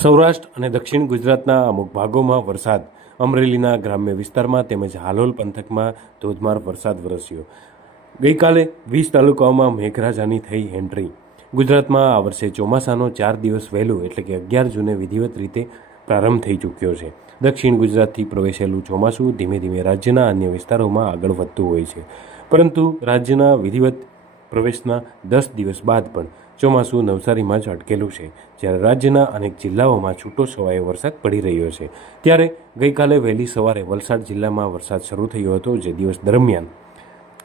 સૌરાષ્ટ્ર અને દક્ષિણ ગુજરાતના અમુક ભાગોમાં વરસાદ. અમરેલીના ગ્રામ્ય વિસ્તારમાં તેમજ હાલોલ પંથકમાં ધોધમાર વરસાદ વરસ્યો. ગઈકાલે વીસ તાલુકાઓમાં મેઘરાજાની થઈ એન્ટ્રી. ગુજરાતમાં આ વર્ષે ચોમાસાનો ચાર દિવસ વહેલું એટલે કે અગિયાર જૂને વિધિવત રીતે પ્રારંભ થઈ ચૂક્યો છે. દક્ષિણ ગુજરાતથી પ્રવેશેલું ચોમાસું ધીમે ધીમે રાજ્યના અન્ય વિસ્તારોમાં આગળ વધતું હોય છે. પરંતુ રાજ્યના વિધિવત પ્રવેશના દસ દિવસ બાદ પણ ચોમાસું નવસારીમાં જ અટકેલું છે. જ્યારે રાજ્યના અનેક જિલ્લાઓમાં છૂટો છવાયો વરસાદ પડી રહ્યો છે. ત્યારે ગઈકાલે વહેલી સવારે વલસાડ જિલ્લામાં વરસાદ શરૂ થયો હતો, જે દિવસ દરમિયાન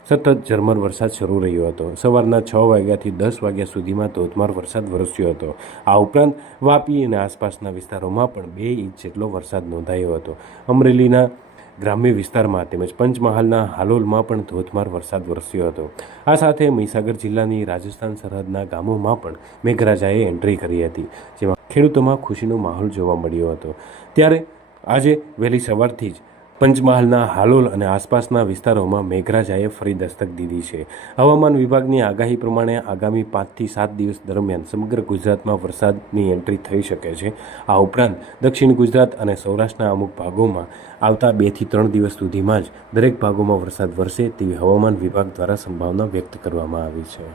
સતત ઝરમર વરસાદ શરૂ રહ્યો હતો. સવારના છ વાગ્યાથી દસ વાગ્યા સુધીમાં ધોધમાર વરસાદ વરસ્યો હતો. આ ઉપરાંત વાપી અને આસપાસના વિસ્તારોમાં પણ બે ઇંચ જેટલો વરસાદ નોંધાયો હતો. અમરેલીના ગ્રામ્ય વિસ્તારમાં તેમજ પંચમહાલના હાલોલમાં પણ ધોધમાર વરસાદ વરસ્યો હતો. આ સાથે મહીસાગર જિલ્લાની રાજસ્થાન સરહદના ગામોમાં પણ મેઘરાજાએ એન્ટ્રી કરી હતી, જેમાં ખેડૂતોમાં ખુશીનો માહોલ જોવા મળ્યો હતો. ત્યારે આજે વહેલી સવારથી જ પંચમહાલના હાલોલ અને આસપાસના વિસ્તારોમાં મેઘરાજાએ ફરી દસ્તક દીધી છે. હવામાન વિભાગની આગાહી પ્રમાણે આગામી પાંચથી સાત દિવસ દરમિયાન સમગ્ર ગુજરાતમાં વરસાદની એન્ટ્રી થઈ શકે છે. આ ઉપરાંત દક્ષિણ ગુજરાત અને સૌરાષ્ટ્રના અમુક ભાગોમાં આવતા બેથી ત્રણ દિવસ સુધીમાં જ દરેક ભાગોમાં વરસાદ વરસે તેવી હવામાન વિભાગ દ્વારા સંભાવના વ્યક્ત કરવામાં આવી છે.